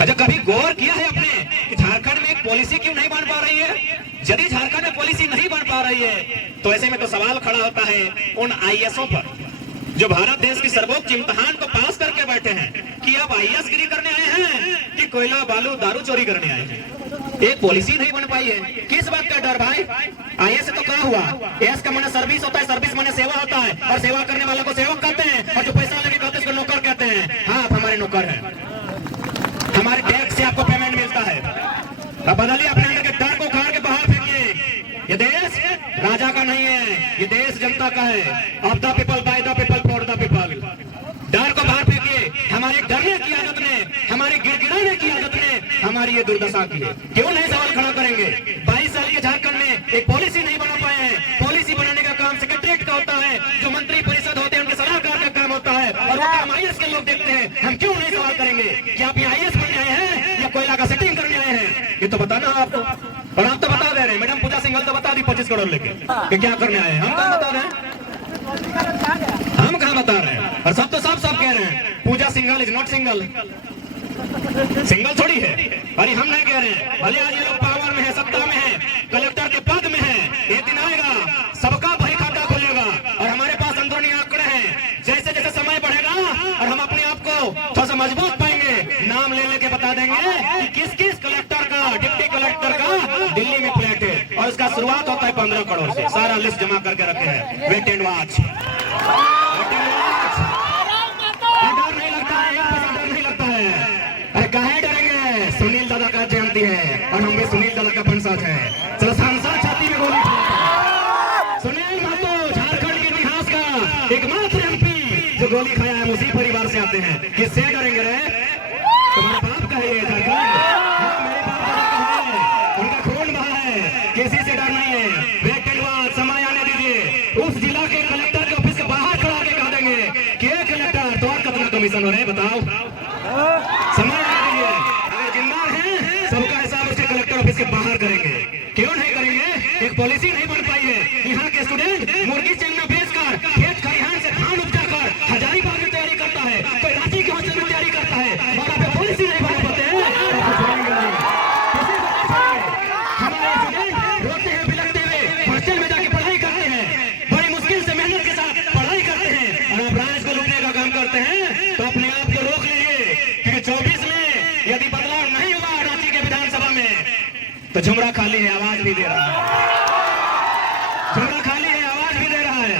अच्छा, कभी गौर किया है आपने कि झारखंड में एक पॉलिसी क्यों नहीं बन पा रही है? यदि झारखंड में पॉलिसी नहीं बन पा रही है तो ऐसे में तो सवाल खड़ा होता है उन आईएएसओं पर जो भारत देश की सर्वोच्च इम्तिहान को पास करके बैठे हैं कि आप आईएएस गिरी करने आए हैं कि कोयला बालू दारू चोरी करने आए हैं। एक पॉलिसी नहीं बन पाई है, किस बात का डर भाई? आईएएस से तो क्या हुआ? एएस का माने सर्विस होता है, सर्विस माने सेवा होता है, और सेवा करने वालों को सेवक कहते हैं, और जो पैसा लेके कहते हैं उसको नौकर कहते हैं। हाँ, आप हमारे नौकर हैं, हमारे टैक्स से आपको पेमेंट मिलता है। अब बदलिए अपने अंदर के डर को उखाड़ के बाहर फेंकिए। ये देश राजा का नहीं है, ये देश जनता का है। Of the people, by the people, for the people. डर को बाहर फेंकिए। हमारे डरने की आदत ने, हमारी गिड़गिड़ाने की आदत ने हमारी ये दुर्दशा की है। क्यों नहीं सवाल खड़ा करेंगे? 22 साल के झारखंड में एक पॉलिसी नहीं बना पाए हैं। पॉलिसी बनाने का काम सेक्रेटरीट का होता है, जो मंत्री परिषद होते हैं उनके सलाहकार का काम होता है, और वो काम आईएएस के लोग देखते हैं। हम क्यों नहीं सवाल करेंगे कि आप यहाँ आईएएस बनने आए हैं या कोयला का सेटिंग करने आए हैं? ये तो बताना आपको, और आप तो बता दे रहे हैं। मैडम पूजा सिंघल तो बता दी 25 करोड़ लेके कि क्या करने आए हैं। हम कहाँ बता रहे हैं? हम कहाँ बता रहे हैं? और सब तो सब कह रहे हैं Pooja Singhal is not single. Single थोड़ी है। अरे हम नहीं कह रहे हैं, भले आज ये लोग पावर में है, सत्ता में है, कलेक्टर के पद में है, एक दिन आएगा सबका बही खाता खुलेगा, और हमारे पास अंदरूनी आंकड़े हैं। जैसे जैसे समय बढ़ेगा और हम अपने आप को थोड़ा सा मजबूत पाएंगे, नाम ले लेके बता देंगे कि किस किस कलेक्टर का, डिप्टी कलेक्टर का दिल्ली में फ्लैट है, और उसका शुरुआत होता है 15 करोड़ से। सारा लिस्ट जमा करके रखे हैं। Wait and watch. डर नहीं लगता है, डर नहीं लगता है। अरे काहे डरेंगे? सुनील दादा का जयंती है और हम भी सुनील दादा का वंशज है। चलो सांसद छाती में गोली। सुनील महतो झारखंड के इतिहास का एकमात्र एमपी जो गोली खाया है, उसी परिवार से आते हैं। किससे डरेंगे रे? तुम्हारे बाप का है ये झारखंड। हाँ, मेरे बाप का है, उनका खून बहा है, किसी से डर नहीं है। वेट एंड वॉच, समय आने दीजिए। उस जिला के कलेक्टर के ऑफिस के बाहर खड़ा के कह देंगे कि कलेक्टर तो कितना कमीशन हो रहे हैं बताओ। समय आने दीजिए। अगर जिम्मा है सबका हिसाब उसके कलेक्टर ऑफिस के बाहर करेंगे। क्यों नहीं करेंगे? एक पॉलिसी नहीं बन पाई है। यहाँ के स्टूडेंट मुर्गी चंगा बेचकर, खेत खलिहान से धान उपजाकर हजारीबाग में तैयारी करता है, कोई रांची के हॉस्टल में तैयारी करता है, और आप पॉलिसी नहीं बना पाते हैं। हमारे स्टूडेंट रोते हैं, बिलखते हुए हॉस्टल में जाके पढ़ाई करते हैं, बड़ी मुश्किल से मेहनत के साथ पढ़ाई करते हैं, और आप राज को लूटने का काम करते हैं। तो अपने आप को रोक लीजिए, क्योंकि 24 में यदि बदलाव नहीं हुआ रांची के विधानसभा में तो झुमरा खाली है, आवाज भी दे रहा है। झुमरा खाली है, आवाज भी दे रहा है।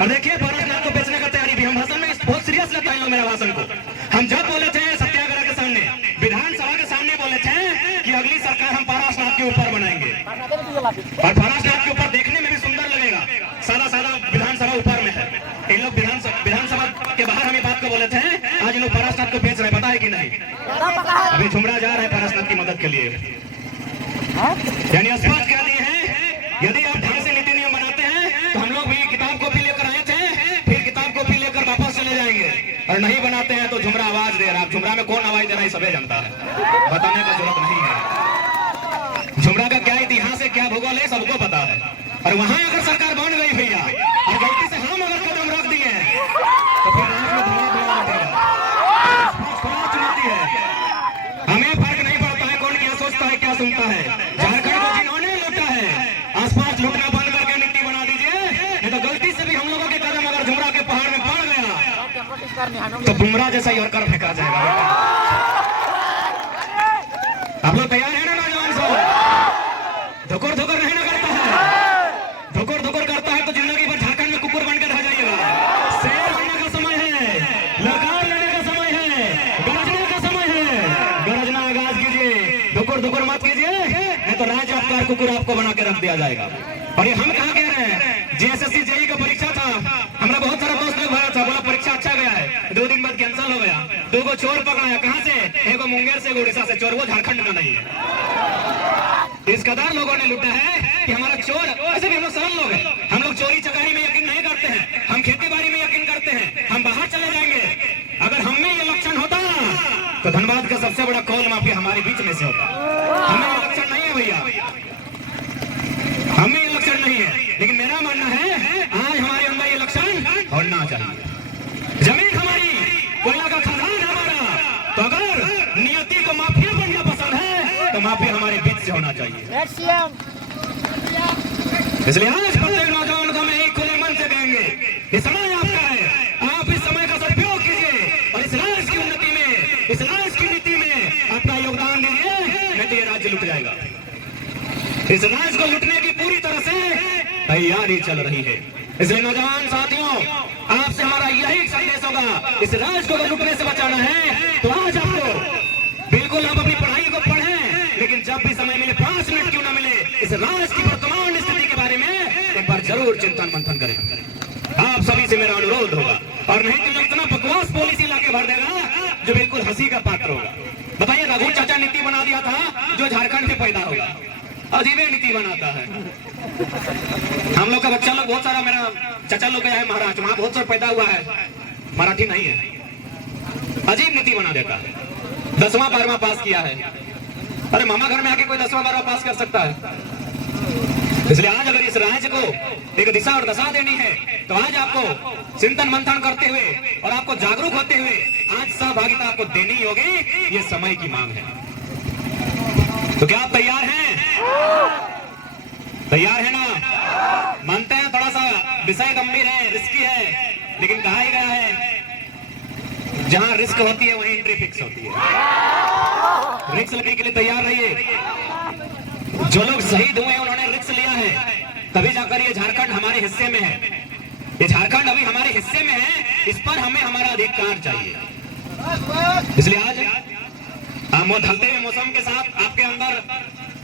और देखिए पारसनाथ को बेचने का तैयारी भी। हम भाषण में बहुत सीरियस लेते हैं लोग मेरा भाषण को। हम जब बोले थे सत्याग्रह के सामने, विधानसभा के सामने बोले थे कि अगली सरकार हम पारसनाथ के ऊपर बनाएंगे, और पारसनाथ के ऊपर देखने में भी सुंदर लगेगा। सादा सादा विधानसभा ऊपर में है। इन लोग विधानसभा के बाहर हमें बात को बोले थे, आज लोग पारसनाथ को बेच रहे हैं, पता है कि नहीं? अभी झुमरा जा रहा है पारसनाथ की मदद के लिए। यानी स्पष्ट कह दिए हैं, यदि आप ढंग से नीति नियम बनाते हैं तो हम लोग भी किताब कॉपी लेकर आए थे, फिर किताब कॉपी लेकर वापस चले जाएंगे। और नहीं बनाते हैं तो झुमरा आवाज दे रहा है। झुमरा में कौन आवाज दे रहा है सभी जानता है, बताने का जरूरत नहीं है। झुमरा का क्या इतिहास है, क्या भूगोल है, सबको पता है। और वहां अगर सरकार बन गई भैया, और गलती से हम अगर कदम रख दिए तो फिर चुनौती है। हमें फर्क नहीं पड़ता है कौन क्या सोचता है, क्या सुनता है। झारखंड को जिन्होंने लूटा है, आसपास लूटना बंद करके नीति बना दीजिए, नहीं तो गलती से भी हम लोगों के कदम अगर झुमरा के पहाड़ में पड़ गया तो बुमराह जैसा ही और कर फेंका जाएगा। आप लोग तैयार है ना नौजवान सब? धुकुर धुकुर नहीं ना करता है, धुकुर धुकुर करता है तो जिंदगी भर झारखंड में कुकुर बनकर रह जाइएगा। शेर बनने का समय है, लगाम लेने का समय है, गरजने का समय है। गरजना आगाज कीजिए, धुकुर धुकुर मत कीजिए, नहीं तो राज्य आपका कुकुर आपको बना के रख दिया जाएगा। और ये हम कहाँ कह रहे हैं? जीएसएससी जेई का परीक्षा था, हमारा बहुत सारा दोस्त लोग भरा था, बोला परीक्षा अच्छा गया है, 2 दिन बाद कैंसिल हो गया। 2 को चोर पकड़ाया, कहां से? एक मुंगेर से, उड़ीसा से चोर, वो झारखंड का नहीं है। इस कदार लोगों ने लूटा है कि हमारा चोर, ऐसे भी हम लोग सरल लोग हैं, हम लोग चोरी चकारी में यकीन नहीं करते हैं, हम खेती बाड़ी में यकीन करते हैं, हम बाहर चले जाएंगे। अगर हम में ये लक्षण होता तो धनबाद का सबसे बड़ा कौल माफिया हमारे बीच में से होता। हमें ये लक्षण नहीं है भैया, हमें ये लक्षण नहीं है। लेकिन मेरा मानना है आज हमारे अंदर ये लक्षण होना चाहिए। जमीन हमारी, कोयला का खदान हमारा, तो अगर नियति को माफिया बनना पसंद है तो माफिया हमारे बीच से होना चाहिए। इसलिए आज प्रत्येक नौजवान को मैं एक खुले मन से कहेंगे, ये समय आपका है, आप इस समय का सदुपयोग कीजिए और इस राज्य की उन्नति में, इस राज्य की नीति में अपना योगदान दीजिए, नहीं तो ये राज्य लुट जाएगा। इस राज्य को लुटने की पूरी तरह से तैयारी चल रही है। इसलिए नौजवान साथियों, आपसे हमारा यही संदेश होगा, इस राज्य को लुटने से बचाना है तो आज आपको बिल्कुल आप अपनी पढ़ाई को पढ़ें, लेकिन जब भी समय मिले 5 मिनट क्यों ना मिले, इस राज्य की वर्तमान स्थिति के बारे में एक बार जरूर चिंतन मंथन करें। आप सभी से मेरा अनुरोध होगा, और नहीं तो इतना बकवास पॉलिसी लाके भर देगा जो बिल्कुल हंसी का पात्र होगा। बताइए, रघु चाचा नीति बना दिया था जो झारखंड में पैदा होगा, अजीब नीति बनाता है। हम लोग का बच्चा लोग बहुत सारा, मेरा चाचा लोग गया है महाराष्ट्र, वहां बहुत सारा पैदा हुआ है, मराठी नहीं है, अजीब नीति बना देता है। 10वां 12वां पास किया है, अरे मामा घर में आके कोई 10वां 12वां पास कर सकता है? इसलिए आज अगर इस राज्य को एक दिशा और दशा देनी है तो आज आपको चिंतन मंथन करते हुए और आपको जागरूक होते हुए आज सहभागिता आपको देनी होगी, ये समय की मांग है। तो क्या आप तैयार हैं? तैयार है ना? मानते हैं थोड़ा सा विषय गंभीर है, रिस्की है, लेकिन कहा ही गया है जहां रिस्क होती है वहीं एंट्री फिक्स होती है। रिस्क लेने के लिए तैयार रहिए। जो लोग शहीद हुए उन्होंने रिस्क लिया है, तभी जाकर ये झारखंड हमारे हिस्से में है। ये झारखंड अभी हमारे हिस्से में है, इस पर हमें हमारा अधिकार चाहिए। इसलिए आज ढलते हुए मौसम के साथ आपके अंदर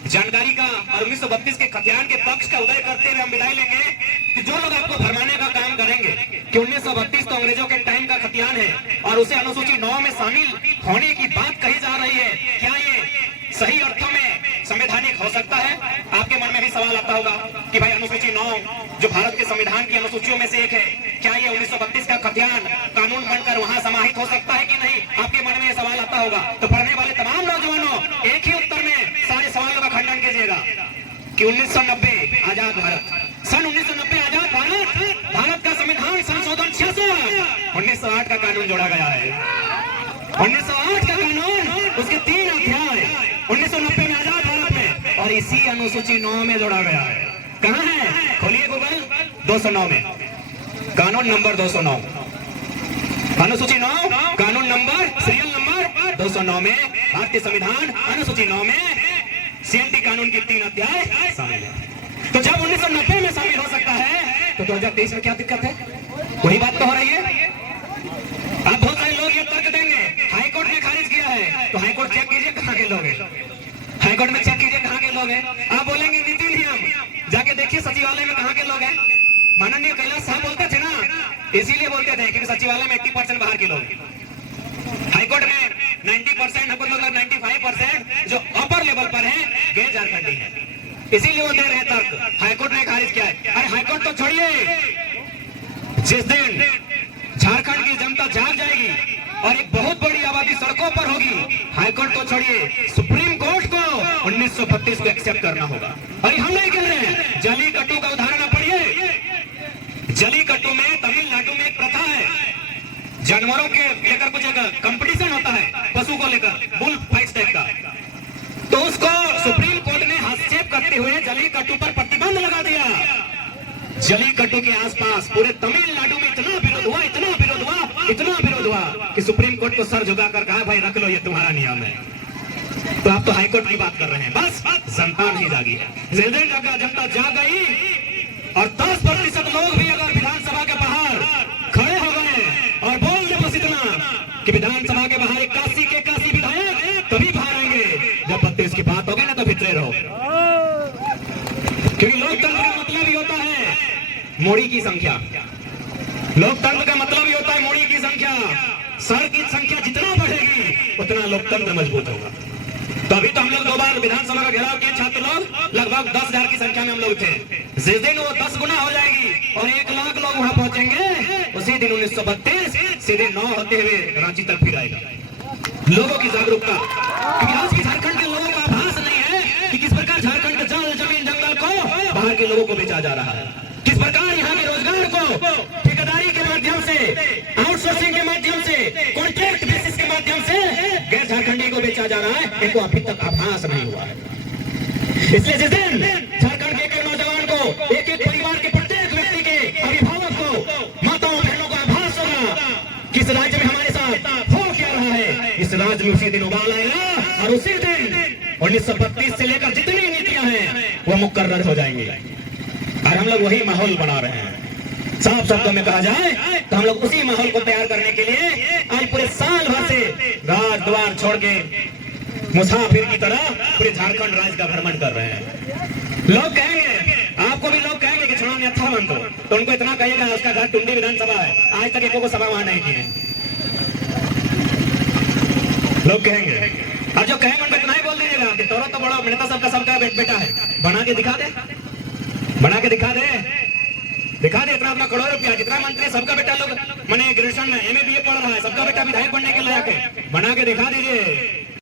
जानकारी का और 1932 के खतियान के पक्ष का उदय करते हुए हम विदाई लेंगे कि जो लोग आपको भरमाने का काम करेंगे कि 1932 तो अंग्रेजों के टाइम का खतियान है और उसे अनुसूची 9 में शामिल होने की बात कही जा रही है, क्या ये सही अर्थों में संवैधानिक हो सकता है? आपके मन में भी सवाल आता होगा कि भाई अनुसूची 9 जो भारत के संविधान की अनुसूचियों में से एक है, क्या ये 1932 का खतियान कानून बनकर वहां समाहित हो सकता है कि नहीं? आपके मन में यह सवाल आता होगा। तो पढ़ने वाले तमाम नौजवानों, एक ही उत्तर में सारे सवालों का खंडन कीजिएगा कि 1990 आजाद भारत, सन 1990 आजाद भारत, भारत का संविधान संशोधन 66, 1908 का कानून जोड़ा गया है। 1908 का कानून, उसके 3 अध्याय 1990 में आजाद भारत में, और इसी अनुसूची 9 में जोड़ा गया है। कहाँ है? खोलिए गूगल, 209 में, कानून नंबर 209, अनुसूची 9, कानून नंबर, सीरियल नंबर 209 में भारतीय संविधान अनुसूची 9 में CNT कानून के 3 अध्याय शामिल है। तो जब 1990 में शामिल हो सकता है तो 2023 में क्या दिक्कत है? वही बात तो हो रही है। अब बहुत सारे लोग ये तर्क देंगे हाई कोर्ट ने खारिज किया है, तो हाई कोर्ट चेक कीजिए कहाँ के लोग हैं, हाई कोर्ट में चेक कीजिए कहाँ के लोग हैं। आप बोलेंगे नीति नियम, जाके देखिए सचिवालय में कहाँ के लोग हैं। माननीय कैलाश साहब बोलते थे ना, इसीलिए बोलते थे कि सचिवालय में 80% बाहर के लोग, हाईकोर्ट में 90%, मतलब 95% जो अपर लेवल पर है गैर झारखंडी है, इसीलिए वो दे रहे तर्क। हाईकोर्ट ने खारिज किया है। अरे हाईकोर्ट तो छोड़िए, जिस दिन झारखंड की जनता जाग जाएगी और एक बहुत बड़ी आबादी सड़कों पर होगी, हाईकोर्ट तो छोड़िए, सुप्रीम कोर्ट को 1932 को एक्सेप्ट करना होगा। अरे हम नहीं कह रहे हैं, जलीकट्टू का उदाहरण पढ़िए। जलीकट्टू में तमिलनाडु में एक प्रथा है, जानवरों के लेकर कुछ एक कंपटीशन होता है, पशु को लेकर, बुल फाइट टाइप का, तो उसको सुप्रीम कोर्ट ने हस्तक्षेप करते हुए जलीकट्टू पर प्रतिबंध लगा दिया। जलीकट्टू के आसपास पूरे तमिलनाडु में इतना विरोध हुआ, इतना विरोध हुआ, इतना विरोध हुआ कि सुप्रीम कोर्ट को सर झुकाकर कहा भाई रख लो, ये तुम्हारा नियम है। तो आप तो हाईकोर्ट की बात कर रहे हैं, बस जनता नहीं जागी है। जनता जाग गई और 10% लोग भी अगर विधानसभा के बाहर खड़े हो गए और बोल दे बस इतना कि विधानसभा के बाहर 81 विधायक तभी बाहर आएंगे जब 32 की बात होगी ना, तो भितरे रहो। क्योंकि लोकतंत्र का मतलब ही होता है मोड़ी की संख्या, लोकतंत्र का मतलब ही होता है मोड़ी की संख्या। सर की संख्या जितना बढ़ेगी उतना लोकतंत्र मजबूत होगा। तो अभी तो हम लोग 2 बार विधानसभा का घेराव किए, छात्र लोग लगभग 10,000 की संख्या में हम लोग थे। जिस दिन वो 10 गुना हो जाएगी और 1 लाख लोग वहां पहुंचेंगे, उसी दिन 1932 सीधे 9 होते हुए रांची तक फिर आएगा। लोगों की जागरूकता, क्योंकि आज की झारखंड के लोगों का आभास नहीं है कि किस प्रकार झारखंड के जल जमीन जंगल को बाहर के लोगों को बेचा जा रहा है, किस प्रकार यहाँ के रोजगार को ठेकेदारी के माध्यम से, आउटसोर्सिंग के माध्यम से, कॉन्ट्रैक्ट बेसिस के माध्यम से गैर झारखंडी को बेचा जा रहा है। इनको अभी तक आभास नहीं हुआ है। इसलिए जिस दिन झारखंड के एक नौजवान को, एक एक परिवार के प्रत्येक व्यक्ति के अभिभावक को, माताओं बहनों को आभास होगा कि इस राज्य में हमारे साथ हो क्या रहा है, इस राज्य में उसी दिन उबाल आएगा और उसी दिन 1932 से लेकर जितनी नीतियां हैं वो मुकर्रर हो जाएंगी। और हम लोग वही माहौल बना रहे हैं। साफ शब्दों में कहा जाए तो हम लोग उसी माहौल को तैयार करने के लिए आज पूरे साल भर से घर द्वार छोड़ के मुसाफिर की तरह पूरे झारखंड राज्य का भ्रमण कर रहे हैं। लोग कहेंगे, आपको भी लोग कहेंगे कि छड़ा में अच्छा बन दो, तो उनको इतना कहिएगा उसका घर टुंडी विधानसभा है, आज तक एको को सभा वहां नहीं की है। लोग कहेंगे, और जो कहेंगे उनको इतना ही बोल दीजिएगा कि तोरो तो बड़ा नेता सबका बेटा है, बना के दिखा दे, बना के दिखा दे, दिखा दे इतना अपना करोड़ रुपया, जितना मंत्री सबका बेटा लोग मैंने ग्रेजुएशन में MA BA पढ़ रहा है, सबका बेटा विधायक बनने के लायक है, बना के दिखा दीजिए।